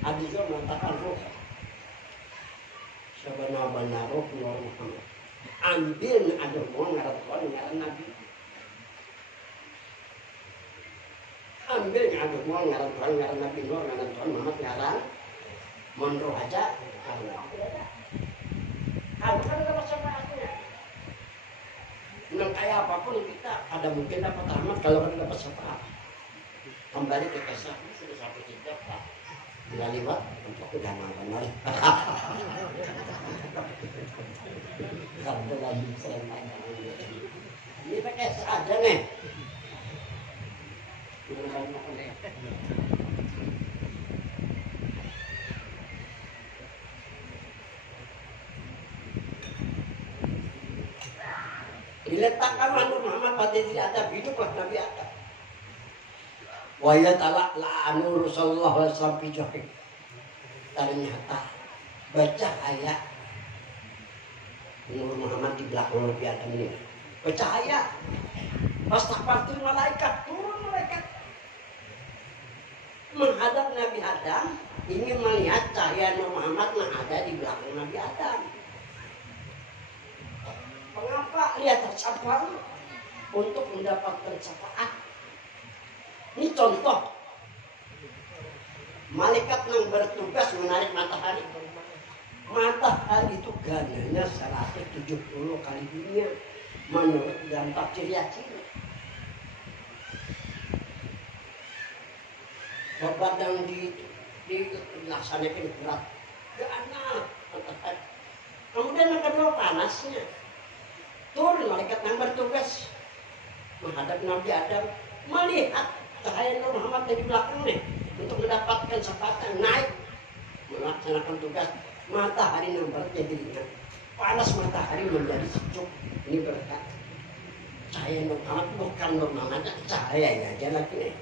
Habis itu mengatakan roh sebenar-benar roh Nur Muhammad. Ambil ada mau ngaran Tuhan ngaran Nabi. Ambil ngaran Tuhan ngaran Tuhan ngaran Nabi Nur ngaran Tuhan Muhammad ngaran Monroh aja. Kalau kan ada syafaatnya. Dengan kayak apapun kita ada mungkin dapat rahmat kalau kan dapat syafaat. Kembali ke kisah sudah sampai tidak Pak. Bila lewat untuk udah benar. Kalau lagi selesai ini pakai saja nih. Diletakkan Nabi Muhammad pada diri Adam, hiduplah Nabi Adam. Wa ya ta'ala la'anu Rasulullah sallallahu alaihi wasallam. Ternyata baca ayat Nur Muhammad di belakang Nabi Adam ini. Baca ayat. Pastaqbatul malaikat, turun malaikat menghadap Nabi Adam, ingin melihat cahaya Nur Muhammad yang ada di belakang Nabi Adam. Mengapa lihat tercapai? Untuk mendapatkan syafaat. Ini contoh malaikat yang bertugas menarik matahari. Matahari itu gananya 170 kali dunia menurut dalam tafsir Yasin. Babat yang dilaksanakan berat, gana matahari. Kemudian yang kedua panasnya. Turun malaikat yang bertugas menghadap Nabi Adam, melihat cahaya Nur Muhammad dari belakangnya untuk mendapatkan syafaat yang naik melaksanakan tugas. Matahari yang berat jadi ringan, panas matahari menjadi sejuk. Ini berkat cahaya Nur Muhammad, bukan Nur Muhammad, cahayanya aja lagi nih.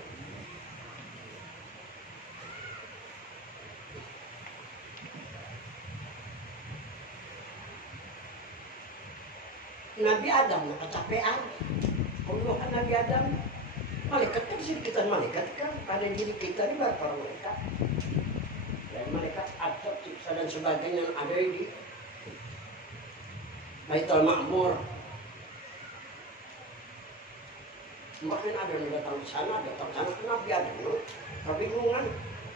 Nabi Adam kecapean. Pembunuhan Nabi Adam. Malaikat kan kita malaikat kan pada diri kita ini para malaikat. Dan malaikat Adam, Cipta dan sebagainya yang ada di Baitul Ma'mur. Makin ada yang datang ke sana Nabi Adam. Kebingungan,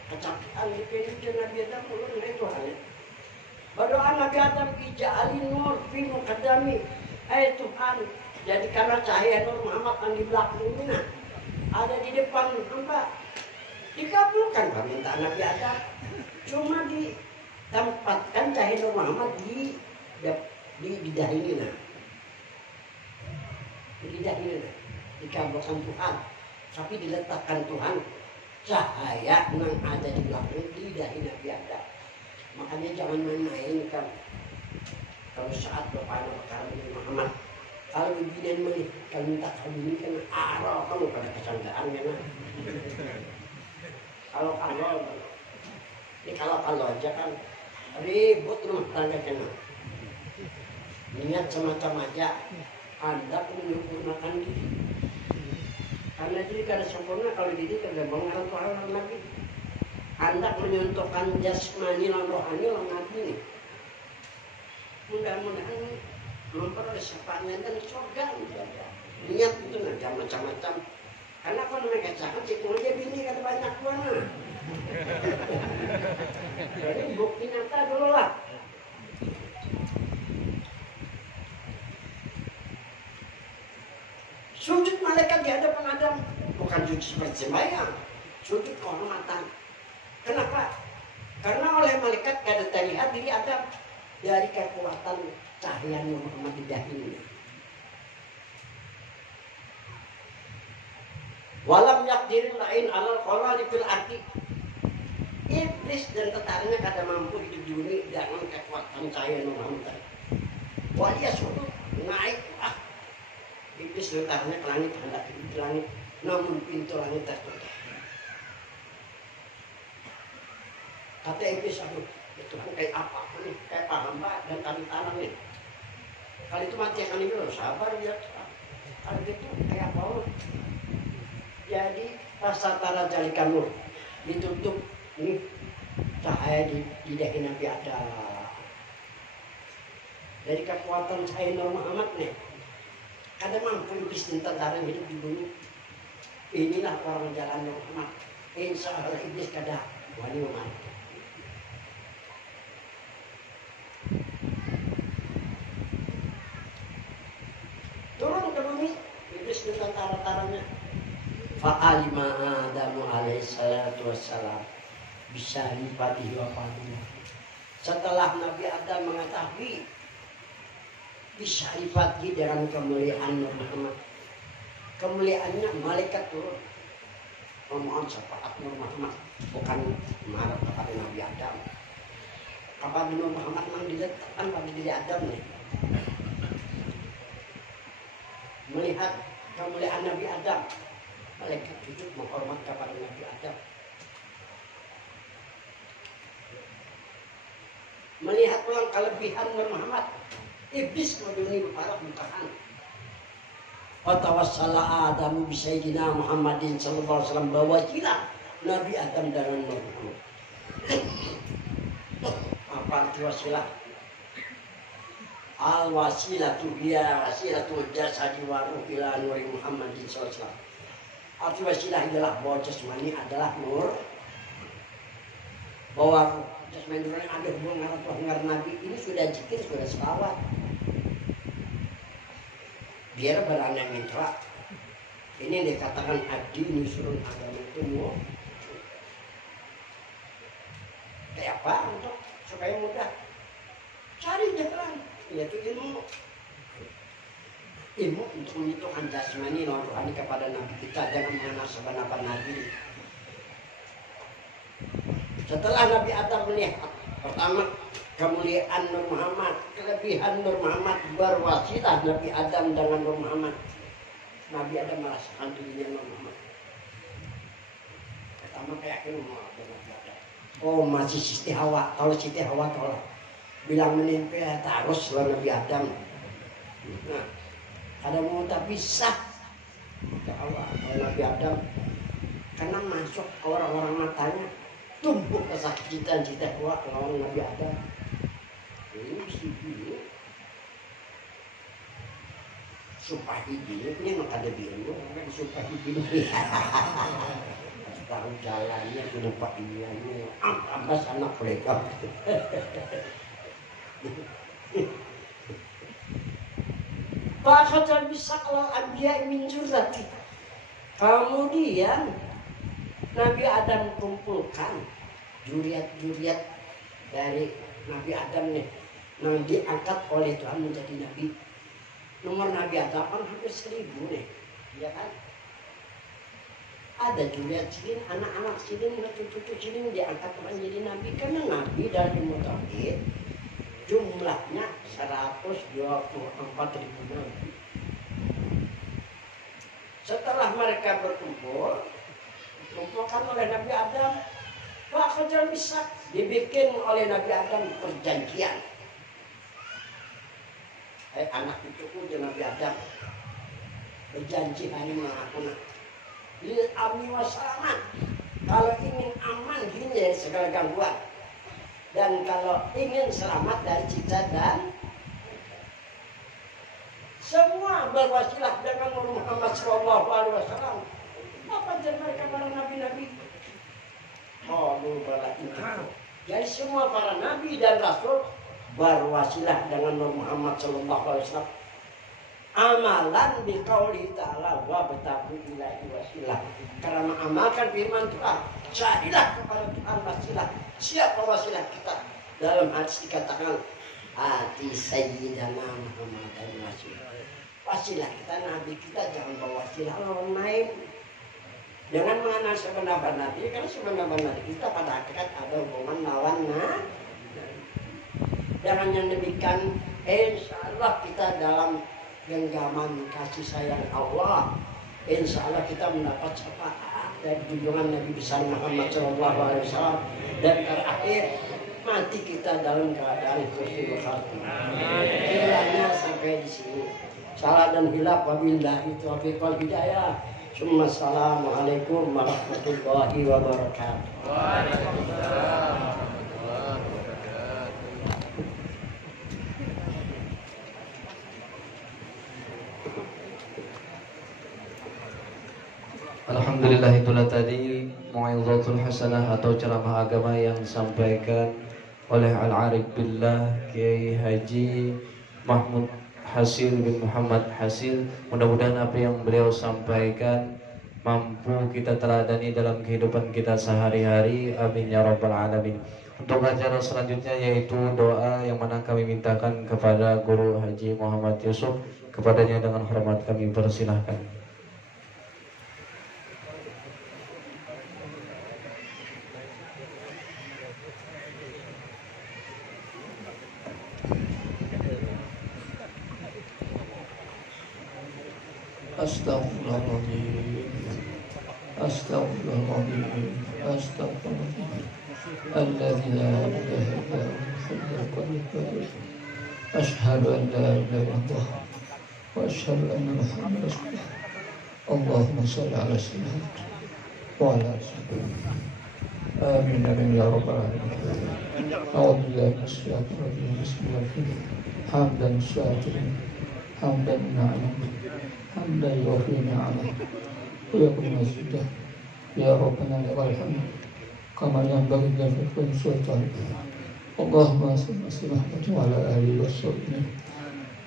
kecapean di Nabi Adam ulun itu hanya. Berdoa Nabi Adam ija'alin nur fi muqaddami. Hai Tuhan, Jadi karena cahaya Nur Muhammad yang di belakang ini nah, ada di depan hamba, dikabulkan permintaan Nabi Adam. Cuma ditempatkan cahaya Nur Muhammad di lidah ini nah, di lidah ini nah, dikabulkan Tuhan. Tapi diletakkan Tuhan cahaya yang ada di belakang lidah Nabi Adam. Makanya jangan main-main kan. Kalau saat berpahala perkara dengan Muhammad, kalau begini melihat kalau minta kau ini kan arah kamu pada kesanggaan kan. Kalau aja kan ribut rumah tangga kan. Niat semacam aja, Anda menyempurnakan diri. Karena diri kada sempurna kalau diri kagak mengarah Tuhan lagi. Anda menyentuhkan jasmani dan rohani dan nabi ini. Mudah-mudahan memperoleh syafaatnya dan surga menjaga. Niat itu nggak macam-macam. Karena kalau mereka cakap itu aja bini kata banyak mana. Jadi bukti nyata dulu lah. Sujud malaikat di hadapan Adam bukan sujud seperti sembahyang, sujud kehormatan. Kenapa? Karena oleh malaikat kada terlihat diri Adam dari kekuatan cahaya Nur Muhammad di dahinya. Walam yakdiril lain alal qalali fil ardi. Iblis dan tetarnya kada mampu hidup di bumi dengan kekuatan cahaya Nur Muhammad. Walia sujud naik Iblis letaknya ke langit, hendak hidup di langit, namun pintu langit tertutup. Kata Iblis, aduh, itu kan kayak apa nih? Kayak hamba dan kami tanam nih. Kali itu mati akan ini, sabar ya. Kalau gitu kayak apa? Jadi rasa tara jalikan nur ditutup nih cahaya di dahi Nabi Adam. Dari kekuatan cahaya Nur Muhammad nih. Kada mampu iblis dan tentara hidup di bumi. Inilah orang jalan Nur Muhammad. Insya Allah iblis kada wali umat. Turun ke bumi iblis dan tentara-tentaranya. Fa'alima Adamu alaihissalatu wassalam bisa lipati wa fadilah. Setelah Nabi Adam mengetahui bisa lipati dalam kemuliaan Nur Muhammad, kemuliaannya malaikat turun memohon syafaat Nur Muhammad, bukan marah kepada Nabi Adam. Kepada Nur Muhammad memang diletakkan pada diri Adam nih. Melihat kemuliaan Nabi Adam, malaikat sujud menghormat kepada Nabi Adam. Melihat ulang kelebihan Nur Muhammad, iblis mendunia berparak bertahan. Watawassala Adamu bisayyidina Muhammadin sallallahu alaihi wasallam bawajilah Nabi Adam dan Nur Muhammad. Apa arti wasilah? Al wasilatu hiya wasilatu jasadi wa ruh ila Nur Muhammadin sallallahu alaihi wasallam. Arti wasilah adalah bahwa jasmani adalah nur, bahwa jasmani nur ada hubungan atau dengar Nabi ini sudah zikir, sudah selawat. Biar beranda mitra. Ini dikatakan adi nusurun agama itu mau. Kayak apa untuk supaya mudah? Cari jalan, yaitu ilmu. Ilmu untuk menentukan jasmani dan rohani kepada Nabi kita, jangan mengenal sebenarnya Nabi. Setelah Nabi Adam melihat pertama kemuliaan Nur Muhammad, kelebihan Nur Muhammad, berwasilah Nabi Adam dengan Nur Muhammad. Nabi Adam merasakan dirinya Nur Muhammad. Pertama keyakinan Nabi Adam. Oh masih Siti Hawa, kalau Siti Hawa tolak bilang menimpa terus Nabi Adam. Nah, ada mau tak bisa ke Allah Nabi Adam karena masuk orang-orang matanya tumbuh kesakitan cita kuat lawan Nabi Adam. Ini sih sumpah hidupnya maka ada biru kan sumpah hidup tahu jalannya kenapa ini ambas anak mereka. Fakhatal bisaqlal anbiya min zurrati. Kemudian Nabi Adam kumpulkan juriat-juriat dari Nabi Adam nih, yang diangkat oleh Tuhan menjadi Nabi. Nomor Nabi Adam kan hampir 1000 nih, ya kan? Ada juriat sini, anak-anak sini, cucu-cucu sini diangkat menjadi Nabi. Karena Nabi dari Mutawid jumlahnya 124.000 Nabi. Setelah mereka berkumpul, dikumpulkan oleh Nabi Adam, Fakhatal bisa dibikin oleh Nabi Adam perjanjian. Anak cucuku dengan Nabi Adam berjanji hari mengaku lil amni wassalamat, kalau ingin aman gini dari segala gangguan, dan kalau ingin selamat dari cicak dan semua berwasilah dengan Muhammad SAW. Apa jadi mereka para nabi-nabi? Oh, bala itu. Jadi semua para nabi dan rasul berwasilah dengan Muhammad SAW. Amalan biqauli ta'ala wa batabu ilahi wasilah. Karena mengamalkan firman Tuhan, carilah kepada Tuhan wasilah. Siapa wasilah kita? Dalam hadis dikatakan hati Sayyidina Muhammad dan wasilah. Wasilah kita, nabi kita jangan bawa wasilah orang lain. Jangan mengenal sebenarnya nabi, karena sebenarnya nabi kita pada hakikat ada hubungan lawan jangan yang demikian. Insya Allah kita dalam genggaman kasih sayang Allah, insya Allah kita mendapat syafaat dari junjungan Nabi besar Muhammad SAW, dan terakhir mati kita dalam keadaan husnul khatimah. Kiranya sampai di sini. Salah dan hilaf wabillahi taufiq wal hidayah. Assalamualaikum warahmatullahi wabarakatuh. Waalaikumsalam. Alhamdulillah, itulah tadi Mu'izatul Hasanah atau ceramah agama yang disampaikan oleh Al-Arif Billah Kiai Haji Mahmud Hasil bin Muhammad Hasil. Mudah-mudahan apa yang beliau sampaikan mampu kita teladani dalam kehidupan kita sehari-hari. Amin ya rabbal alamin. Untuk acara selanjutnya yaitu doa yang mana kami mintakan kepada Guru Haji Muhammad Yusuf. Kepadanya dengan hormat kami persilahkan. Astaghfirullahaladzim, Astaghfirullahaladzim, Astaghfirullahaladzim. Alladzi la ilaha illa huwa. Asyhadu an la ilaha illallah wa asyhadu anna Muhammadan rasulullah. Allahumma shalli ala sayyidina wa ala alihi. Amin amin ya rabbal alamin. A'udzu billahi minasyaitonir rajim. Bismillahirrahmanirrahim. Hamdan syakirin, hamdan na'am. حمدا يوفي نعمه ويكون مزيدا يا ربنا لك الحمد كما ينبغي لجلال سلطانك. اللهم صل وسلم على اله وصحبه.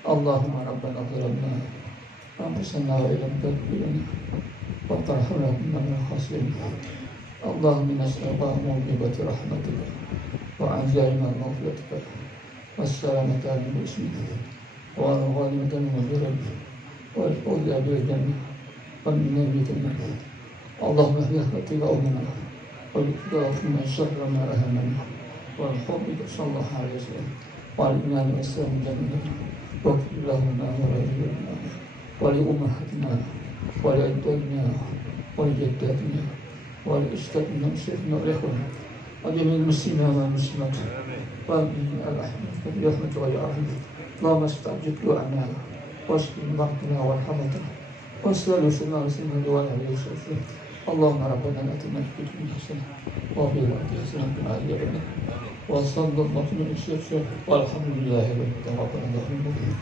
اللهم ربنا ظلمنا انفسنا وان لم تغفر لنا وترحمنا كنا من الخاسرين. اللهم نسالك موجبات رحمتك وعزائم مغفرتك والسلامة من اسمك والغنيمة من غيرك والفوز بالجنة ومن الجنة. اللهم برحمتك أمنا والإكرام من شر ما أهمنا والحب صلى الله عليه وسلم والإيمان والإسلام جميعا واغفر لنا ولأبينا ولأمهاتنا ولأجدادنا ولجداتنا ولأجدادنا وشيخنا والإخوان وجميع المسلمين والمسلمات وآمين الأحمد برحمتك يا أرحم. اللهم استعجل دعاءنا واشف مرضنا وارحمنا واسلل وسلم على سيدنا عليه وسلم. اللهم ربنا اتنا في الدنيا حسنه وفي الاخره حسنه وقنا عذاب النار وصلى الله على سيدنا والحمد لله رب العالمين.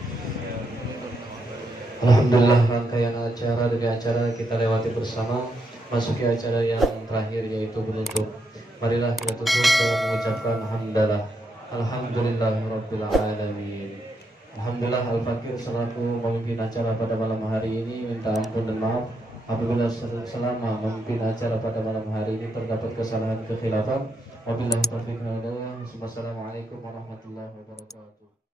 Alhamdulillah, rangkaian acara demi acara kita lewati bersama. Masuki acara yang terakhir yaitu penutup. Marilah kita tutup dengan mengucapkan hamdalah. Alhamdulillahirabbil alamin. Alhamdulillah Al-Fakir selaku memimpin acara pada malam hari ini minta ampun dan maaf apabila selama memimpin acara pada malam hari ini terdapat kesalahan kekhilafan. Wabillahi taufiq wal hidayah. Wassalamualaikum warahmatullahi wabarakatuh.